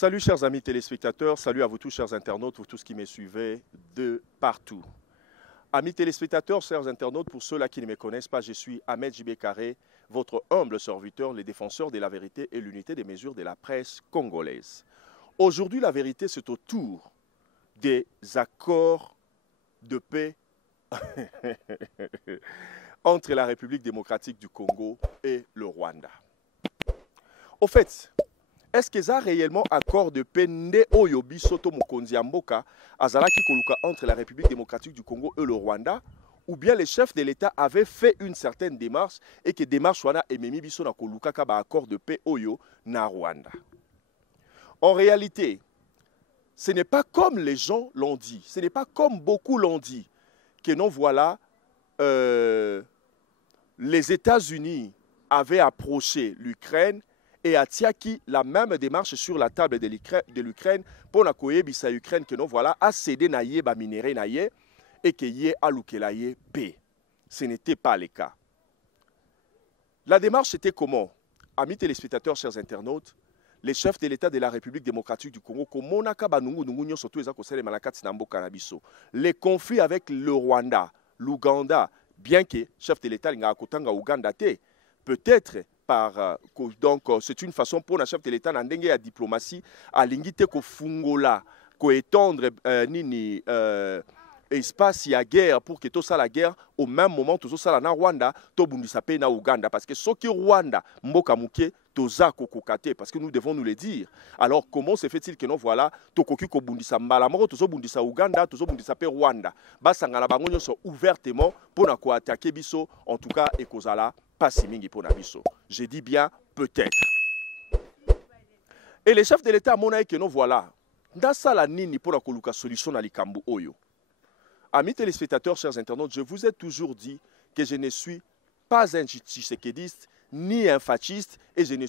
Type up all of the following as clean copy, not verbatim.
Salut chers amis téléspectateurs, salut à vous tous chers internautes, vous tous qui me suivez de partout. Amis téléspectateurs, chers internautes, pour ceux-là qui ne me connaissent pas, je suis Ahmed J.B. Carré, votre humble serviteur, le défenseur de la vérité et l'unité des mesures de la presse congolaise. Aujourd'hui, la vérité, c'est autour des accords de paix entre la République démocratique du Congo et le Rwanda. Au fait, est-ce que ça réellement accord de paix nde oyo bisoto mokonzi ya mboka azalaki koluka entre la République démocratique du Congo et le Rwanda, ou bien les chefs de l'État avaient fait une certaine démarche et que démarche wana ememi biso na koluka ka ba accord de paix oyo na Rwanda? En réalité, ce n'est pas comme les gens l'ont dit, ce n'est pas comme beaucoup l'ont dit que non voilà les États-Unis avaient approché l'Ukraine et atiaki la même démarche sur la table de l'Ukraine pour na koyebisa Ukraine que non voilà a cédé na ye ba minéré na ye et que ye alukela ye paix. Ce n'était pas le cas. La démarche était comment? Amis téléspectateurs, chers internautes, les chefs de l'État de la République démocratique du Congo, les conflits avec le Rwanda, l'Ouganda, bien que chef de l'État n'a Ouganda, peut-être par donc c'est une façon pour le chef de l'État d'endenge la diplomatie à l'ingité ko fungola ko étendre nini espace ya guerre pour que tout ça la guerre au même moment tout ça na Rwanda to bundisa pe na Ouganda parce que ce qui Rwanda mboka muke toza kokokate parce que nous devons nous le dire. Alors comment se fait-il que non voilà tokoki ko bundisa mbala moko tozo bundisa Ouganda tozo bundisa pe Rwanda basangala bango nyonso ouvertement pour na ko attaquer biso en tout cas ekozala pas si mingi pour Nabiso. Je dis bien peut-être. Et les chefs de l'État monnaie que nous voilà. Dans ça la nini pour la koluka solution à likambu oyo. Amis téléspectateurs, chers internautes, je vous ai toujours dit que je ne suis pas un tshisekidiste ni un fasciste et je ne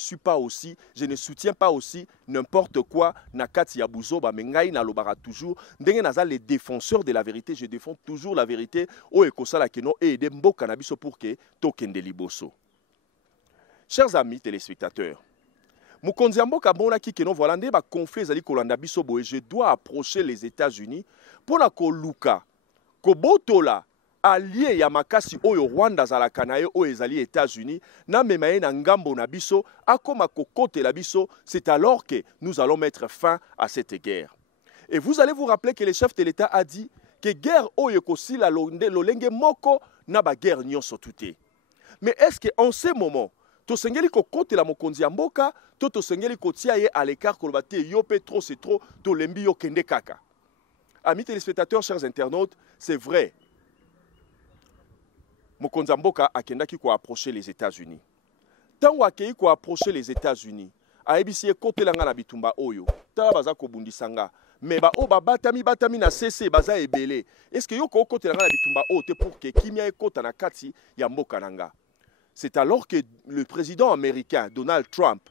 soutiens pas aussi n'importe quoi nakati ya buzoba mengai na lobara toujours ndenge naza les défenseurs de la vérité, je défends toujours la vérité o ekosala keno et de mboka na biso pour que tokende liboso. Chers amis téléspectateurs, mokonzi mboka bona ki keno voilà nde ba conflit ezali kolanda biso boye, je dois approcher les États-Unis pour la koluka ko botola allié ya makasi oyo Rwanda zalaka na ye oyo ezali États-Unis na memaye na ngambo na biso akoma kokote la biso, c'est alors que nous allons mettre fin à cette guerre. Et vous allez vous rappeler que le chef de l'État a dit que guerre oyo kosila lolenge moko na ba guerre nyonso tuté. Mais est-ce que en ce moment tosengeli kokote la mokonzi ya mboka to tosengeli kotia ye à l'écart koloba te yo pe trop c'est trop to lembi yo kende kaka? Amis téléspectateurs, chers internautes, c'est vrai. Mokonzi mboka akendaki ko approcher les États-Unis. Tant akei ko approcher les États-Unis, aebisi ekotelanga na bitumba oyo, ta baza ko bundisanga, mais ba o batami na CC baza ebele. Est-ce que yo ko kotelanga na bitumba o te pour que kimia ekota na kati ya mboka nanga? C'est alors que le président américain Donald Trump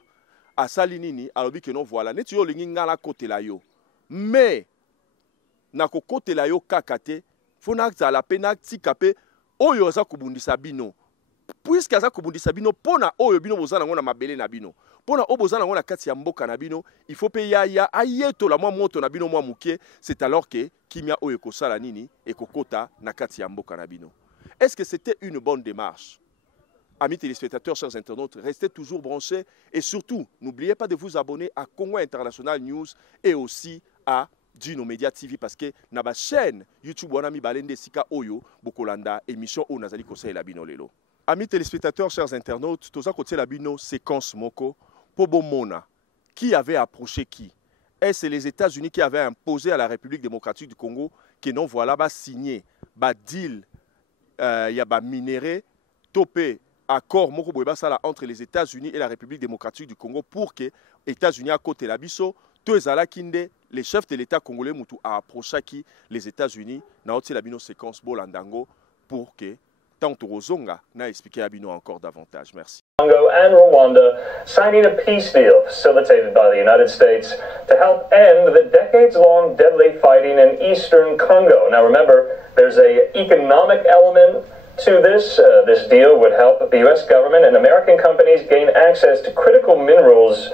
a salinini alobi que non voilà, neti yo lingi ngala kotela yo. Mais na ko kotela yo kakate, fona za pena tikape oyo aza kubundisa bino. Puisque aza kubundisa bino pona oyo bino bozana ngona mabele na bino. Pona o bozana ngona kati ya mboka na bino, il faut pe ya ayeto la mwa moto na bino mwa muke, c'est alors que kimia oyo kosala nini e kokota na kati ya mboka na bino. Est-ce que c'était une bonne démarche? Amis téléspectateurs, chers internautes, restez toujours branchés et surtout, n'oubliez pas de vous abonner à Congo International News et aussi à Dino Media TV parce que na ba chaîne YouTube wana mi balende sika oyo bokolanda émission o nazali kosala la bino lelo. Amis téléspectateurs, chers internautes, toza kotia la bino séquence moko po bomona qui avait approché qui. Est-ce les États-Unis qui avaient imposé à la République démocratique du Congo que non voilà ba signé ba deal ya ba minéré topé accord moko boye basala entre les États-Unis et la République démocratique du Congo pour que les États-Unis à côté la biso to ezala kinde les chefs de l'État congolais mutu a approché les États-Unis na oti la bino séquence bolandango pour que tant Rozonga n'a expliqué à bino encore davantage. Merci. Congo and Rwanda signing a peace deal facilitated by the United States to help end the decades-long deadly fighting in eastern Congo. Now remember, there's an economic element to this. This deal would help the U.S. government and American companies gain access to critical minerals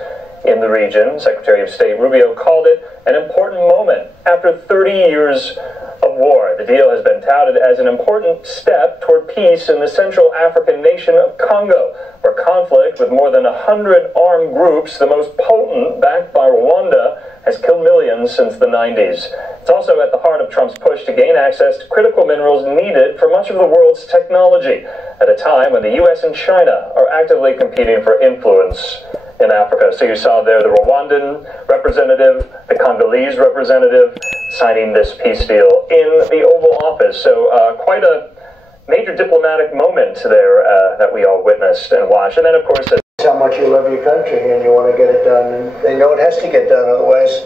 in the region. Secretary of State Rubio called it an important moment after 30 years of war. The deal has been touted as an important step toward peace in the Central African nation of Congo, where conflict with more than 100 armed groups, the most potent backed by Rwanda, has killed millions since the 90s. It's also at the heart of Trump's push to gain access to critical minerals needed for much of the world's technology, at a time when the U.S. and China are actively competing for influence in Africa. So you saw there the Rwandan representative, the Congolese representative, signing this peace deal in the Oval Office. So quite a major diplomatic moment there that we all witnessed and watched. And then, of course, how much you love your country and you want to get it done, and they know it has to get done, otherwise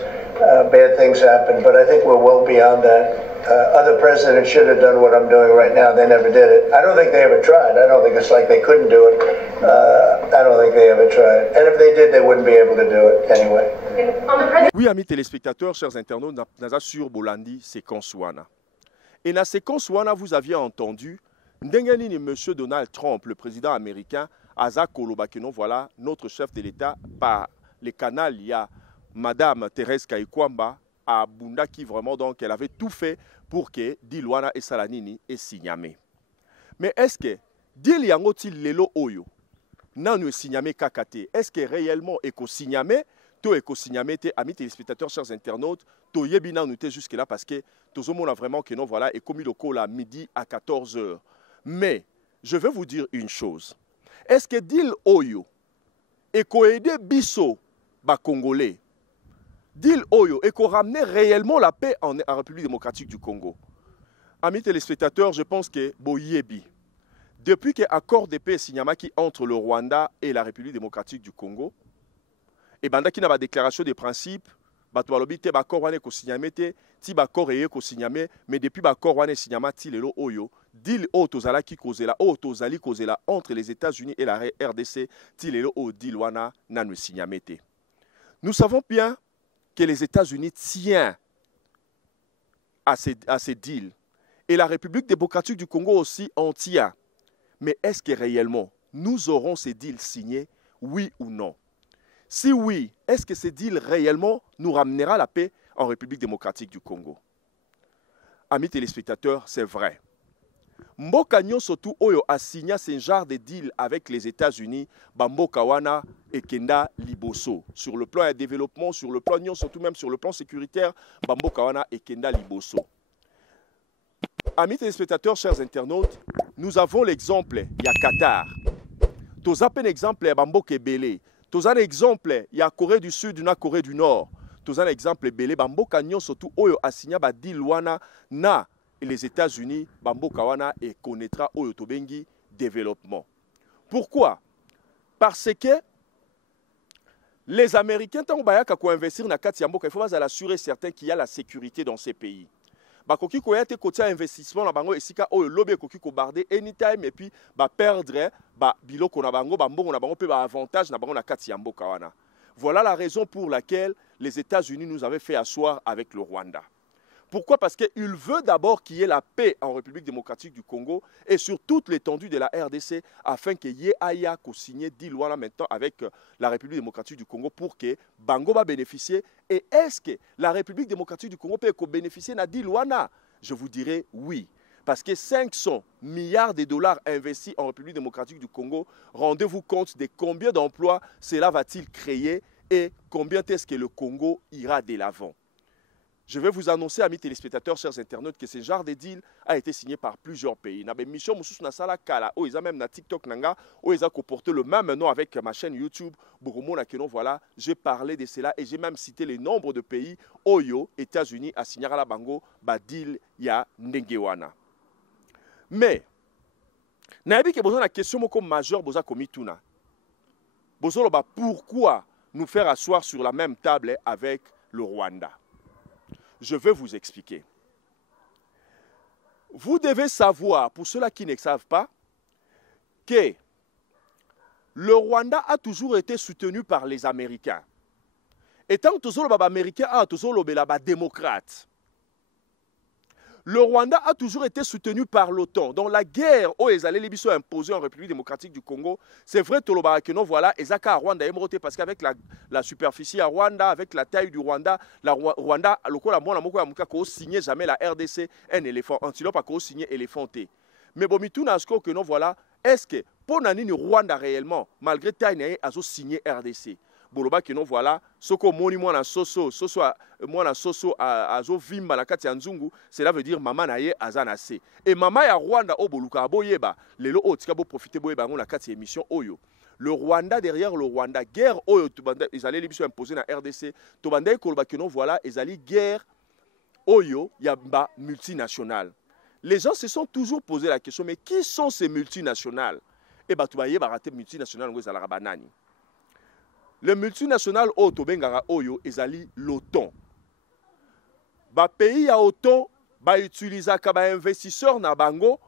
bad things happen. But I think we're well beyond that. Other presidents should have done what I'm doing right now. They never did it. I don't think they ever tried. I don't think it's like they couldn't do it. I don't think they ever tried. And if they did, they wouldn't be able to do it anyway. Oui, amis téléspectateurs, chers internautes, naza sur Bolandi, séquence wana. Et dans séquence wana, vous aviez entendu Ndengeni M. Donald Trump, le président américain, Aza Kolobakeno, voilà, notre chef de l'État, par les canaux, il y a Madame Thérèse Kayikwamba, à Bunda, qui vraiment, donc, elle avait tout fait pour que Dilwana et Salanini et Signamé. Mais est-ce que, Dil Yangoti Lelo Oyo, Nanu Signamé Kakate, est-ce que réellement Eko Signamé, to Eko Signamé, amis téléspectateurs, chers internautes, to Yebina nous était jusque-là parce que tout le monde a vraiment que non, voilà, et comme il est midi à 14 h. Mais, je vais vous dire une chose. Est-ce que Dil Oyo et aidé Bisso ba Congolais, Dil Oyo et ramener réellement la paix en République démocratique du Congo? Amis téléspectateurs, je pense que Boyebi, depuis que l'accord de paix Signamaki entre le Rwanda et la République démocratique du Congo, et banda qui n'a pas de déclaration de principe, bato balobi te bakor wane ko signamé te, ti bakor eye ko signamé, mais depuis bakor wane signama ti lelo oyo, deal o tozala ki kozela, o tozali kozela entre les États-Unis et la RDC, ti lelo o deal wana nanu signamé te. Nous savons bien que les États-Unis tiennent à ces deals. Et la République démocratique du Congo aussi en tient. Mais est-ce que réellement, nous aurons ces deals signés, oui ou non? Si oui, est-ce que ces deals réellement nous ramènera la paix en République démocratique du Congo? Amis téléspectateurs, c'est vrai. Mboka surtout Oyo a signé ce genre de deal avec les États-Unis, Mboka wana et Kenda Liboso. Sur le plan de développement, sur le plan surtout même sur le plan sécuritaire, Mboka wana et Kenda Liboso. Amis téléspectateurs, chers internautes, nous avons l'exemple, il y a Qatar. Nous avons un exemple, Mboka Belé. Nous avons un exemple, il y a Corée du Sud, la Corée du Nord. Nous avons un exemple, Belé, Mboka surtout Oyo a signé un deal wana na les États-Unis, Mboka wana et connaîtra Oyo Tobengi développement. Pourquoi? Parce que les Américains, tant qu'ils investir dans Kati Mboka, il faut assurer certains qu'il y a la sécurité dans ces pays. Bakoki ko yate côté investissement na bango esika oyo lobe koki ko barder anytime et puis ba perdre ba biloko na bango ba mbongo na bango pe ba avantage na bango na kati ya mboka wana. Voilà la raison pour laquelle les États-Unis nous avaient fait asseoir avec le Rwanda. Pourquoi? Parce qu'il veut d'abord qu'il y ait la paix en République démocratique du Congo et sur toute l'étendue de la RDC afin qu'il y ait Aya qu'on signe deal wana maintenant avec la République démocratique du Congo pour que Bango va bénéficier. Et est-ce que la République démocratique du Congo peut bénéficier de deal wana? Je vous dirais oui. Parce que 500 milliards de dollars investis en République démocratique du Congo, rendez-vous compte de combien d'emplois cela va-t-il créer et combien est-ce que le Congo ira de l'avant. Je vais vous annoncer, amis téléspectateurs, chers internautes, que ce genre de deal a été signé par plusieurs pays. Nabe mission mususu na sala kala, ils ont même na TikTok nanga, ils ont comporté le même nom avec ma chaîne YouTube. Bouromona Kenon, voilà, j'ai parlé de cela et j'ai même cité les nombres de pays Oyo, États-Unis, à signer à la bango, ba deal ya Ndengewana. Mais, nabi que besoin la question moko majeure boza komituna. Bozolo ba pourquoi nous faire asseoir sur la même table avec le Rwanda? Je vais vous expliquer. Vous devez savoir, pour ceux-là qui ne savent pas, que le Rwanda a toujours été soutenu par les Américains. Et tant que les Américains sont toujours démocrates. le Rwanda a toujours été soutenu par l'OTAN. Dans la guerre où les alliés sont imposés en République démocratique du Congo, c'est vrai que voilà, Ezaka à Rwanda est parce qu'avec la superficie à Rwanda, avec la taille du Rwanda, Rwanda, le signé jamais la RDC, un éléphant, antilope a signé éléphanté. Mais bon, que non, voilà, est-ce que pour Nanini Rwanda réellement, malgré taille, a signé RDC? Boloba que non voilà soko moni mwana soso mwana soso azo vimba na kati ya nzungu, cela veut dire mama na ye azana se et mama ya Rwanda oboluka boyeba lelo otika bo profiter boyeba na kati émission oyo le Rwanda derrière le Rwanda guerre oyo tubanda ezali libiso imposé na RDC tobanda koloba que non voilà ezali guerre oyo ya ba multinationale. Les gens se sont toujours posé la question, mais qui sont ces multinationales? Et bah tu voyez baraté multinationales ngo ezala banani. Le multinational Otobengara Oyo ezali l'OTAN. Ba pays ya OTAN ba utiliser ba investisseur na bango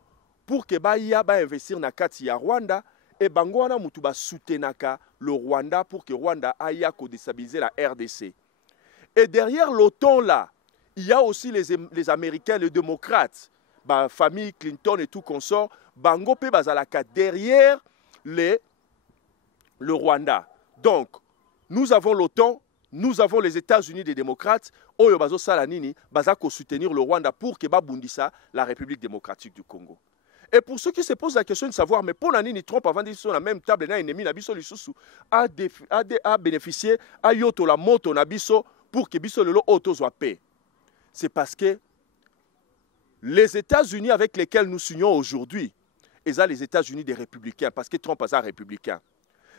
pour que ba investir na kati ya Rwanda et bango wana mutu ba soutenaka le Rwanda pour que Rwanda aya ko déstabiliser la RDC. Et derrière l'OTAN là, il y a aussi les Américains, les démocrates, ba famille Clinton et tout consort, bango pe bazalaka derrière le Rwanda. Donc, nous avons l'OTAN, nous avons les États-Unis des démocrates, Oyo Bazo Salanini, Bazako soutenir le Rwanda pour que Babundisa, la République démocratique du Congo. Et pour ceux qui se posent la question de savoir, mais pour Nanini Trump, avant d'être sur la même table, a bénéficié, a yoto la moto nabiso pour que biso le auto soit paix. C'est parce que les États-Unis avec lesquels nous signons aujourd'hui, ils ont les États-Unis des républicains, parce que Trump est un républicain.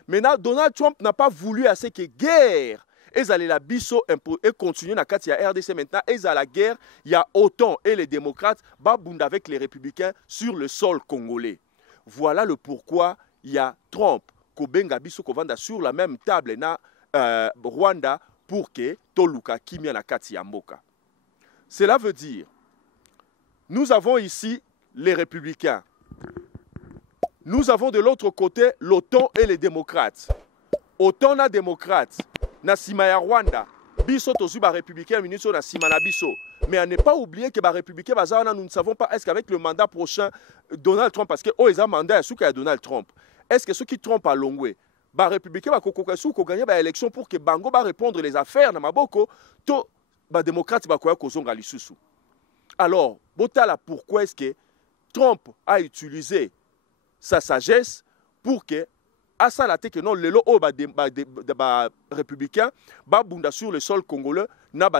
Maintenant, Donald Trump n'a pas voulu assez que guerre. Ils allaient la biso et continuer dans la RDC maintenant. Ils allaient la guerre. Il y a autant et les démocrates babunda avec les républicains sur le sol congolais. Voilà le pourquoi il y a Trump Kobenga biso kovanda sur la même table na Rwanda pour que Toluka kimia na kati ya mboka. Cela veut dire nous avons ici les républicains. Nous avons de l'autre côté l'OTAN et les démocrates. OTAN na démocrates, na sima ya Rwanda, biso tozu ba républicain ministre na sima na biso. Mais à ne pas oublier que ba républicain bazana nous ne savons pas est-ce qu'avec le mandat prochain Donald Trump parce que ils ont mandat à souka Donald Trump. Est-ce que ceux qui trompent à Longwe, ba républicain ba kokoka sou ko gagner ba élection pour que bango ba répondre les affaires na maboko to ba démocrate ba koya kozonga lisusu. Alors, botala pourquoi est-ce que Trump a utilisé sa sagesse pour que à ça la que non lelo o ba républicain ba bunda sur le sol congolais na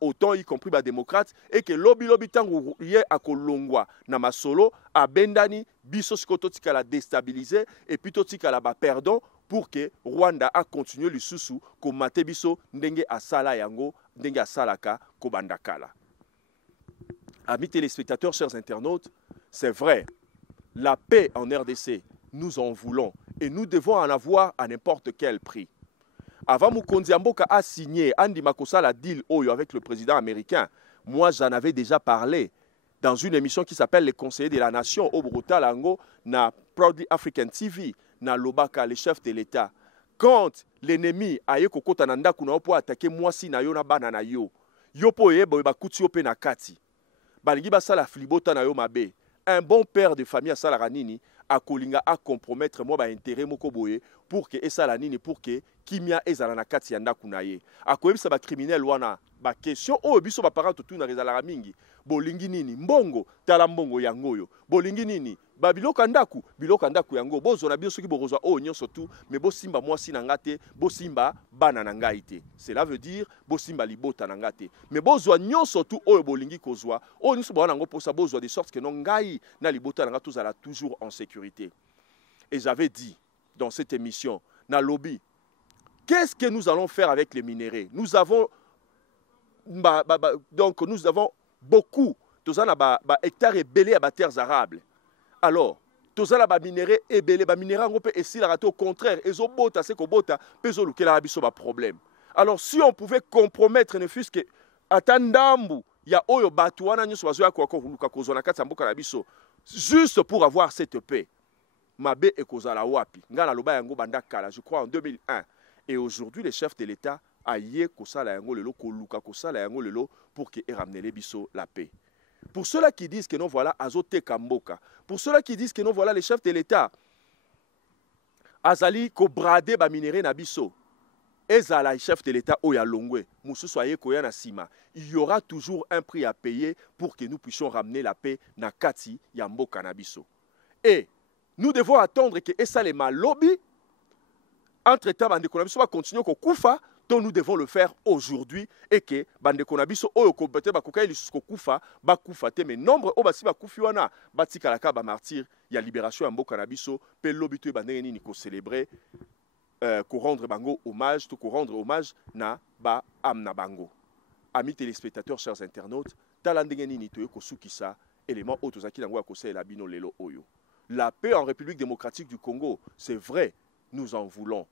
autant y compris ba démocrate et que lobby tango ye akolongwa na masolo a bendani biso sikoto tika la déstabiliser et puis tika la ba perdant pour que Rwanda a continué le susu ko mate biso ndenge asala yango ndenge asalaka ko bandakala. Amis téléspectateurs, chers internautes, c'est vrai. La paix en RDC, nous en voulons et nous devons en avoir à n'importe quel prix. Avant Mukonzi Mboka a signé Andy Makosa la deal Oyo avec le président américain, moi j'en avais déjà parlé dans une émission qui s'appelle Les conseillers de la nation au Brutal Ango, na Proudly African TV, na Lobaka, les chefs de l'État. Quand l'ennemi a eu kokota nanda kuna pour attaquer moi si na yo na banana yo, yo po yebo ba kuti yo pe na kati. Baligi ba sala flibota na yo mabe. Un bon père de famille à Salaranini a kolinga a compromettre moi ba intérêt moko boye pour que Salaranini pour que kimia ezala na kati yanda kunaye. A koyebisa ba criminel wana ba question o biso ba parent tout na rezala mingi. Bolingi nini mbongo tala mbongo yangoyo. Bolingi nini ba biloko ndaku yango bozo na biso ki borozwa o nyonso tout mais bo simba moi si ngate bo simba bana na ngai te. Cela veut dire bo simba libota na ngate. Mais bozo nyonso tout o bolingi kozwa o nyonso ba nango posa bozo de sorte que non ngai na libota na ngatu zala toujours en sécurité. Et j'avais dit dans cette émission na lobby qu'est-ce que nous allons faire avec les minéraux? Nous avons donc nous avons beaucoup tous ba hectares ébélés à terres arables. Alors, tous les minéraux ébélés, les minéraux on peut essayer au contraire, ils ont bota, c'est qu'on bota, peso le kela biso ba problème. Alors si on pouvait compromettre ne fût-ce que atandambu ya oyo batuana nyoso bazo ya ko luka kozona kati mboka na biso juste pour avoir cette paix. Mabe ekozala wapi? Ngala loba yango bandakala, je crois en 2001. Et aujourd'hui les chefs de l'État aye kosala yango lelo ko luka kosala yango lelo pour que ramener les biso la paix. Pour ceux-là qui disent que non, voilà, Azote Kamboka. Pour ceux-là qui disent que non, voilà, les chefs de l'État. Azali ko brade ba minéré na biso. Ezala chef de l'État Oya Longwe. Moussou soye koya na sima. Il y aura toujours un prix à payer pour que nous puissions ramener la paix na kati ya mboka na biso. Et nous devons attendre que esa le malobi entre-temps bandeko na biso va continuer ko kufa. Donc nous devons le faire aujourd'hui et que bandeko na biso oyo ko bete ba kokai lisusu ko kufa ba kufa te mais nombre o basi ba kufi wana batika la ka ba martyr ya libération ya mboka na biso pe lobi to bandenge nini ko célébrer ko rendre bango hommage to ko rendre hommage na ba amna bango. Amis téléspectateurs, chers internautes, tala ndenge nini to ko sukisa élément auto zaki nango ya ko sela bino lelo oyo. La paix en République démocratique du Congo, c'est vrai, nous en voulons.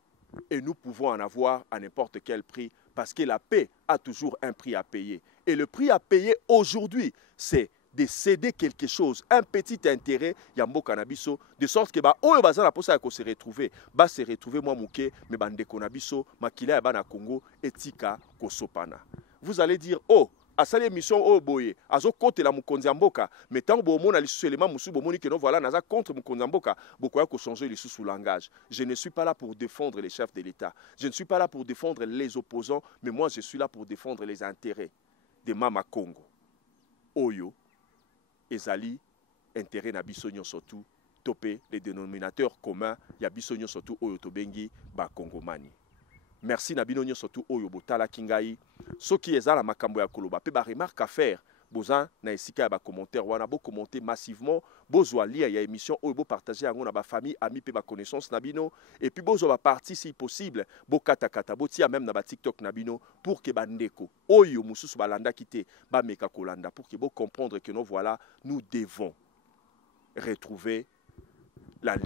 Et nous pouvons en avoir à n'importe quel prix parce que la paix a toujours un prix à payer. Et le prix à payer aujourd'hui, c'est de céder quelque chose, un petit intérêt, Yambo Kanabiso, de sorte que Oyo Bazana Posa se retrouver, se retrouver moi mouké, mais Bande Konabiso, Makila Bana Congo, Etika Kosopana. Vous allez dire, oh, à cette émission, oh boye, azo côté la Mukonzamboka, mais tant que mon ali seulement musu bomoni que non voilà, naza contre Mukonzamboka, beaucoup ko changer les sous langage. Je ne suis pas là pour défendre les chefs de l'État. Je ne suis pas là pour défendre les opposants, mais moi je suis là pour défendre les intérêts de Mama Congo. Oyo, ezali, intérêt na bisonyo surtout, topé les dénominateurs communs, ya bisonyo surtout oyo tobengi ba Congomani. Merci Nabino surtout Oyo Botala Kingai. Ce qui est à la makambo ya koloba. Pe ba remarque à faire. Bozan na esika ba commentaire wana bo commenter massivement. Bozwa lire ya émission Oyo bo partager yango na ba famille, amis pe ba connaissance Nabino. Et puis bozwa ba partie si possible. Bo kata kata bo tia même na ba TikTok Nabino pour que ba ndeko Oyo mususu ba landa kite ba meka kolanda pour que bo comprendre que nous voilà, nous devons retrouver la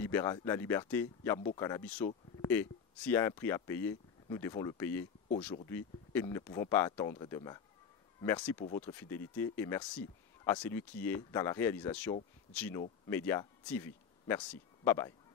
liberté ya mboka na biso et s'il y a un prix à payer, nous devons le payer aujourd'hui et nous ne pouvons pas attendre demain. Merci pour votre fidélité et merci à celui qui est dans la réalisation Gino Media TV. Merci. Bye bye.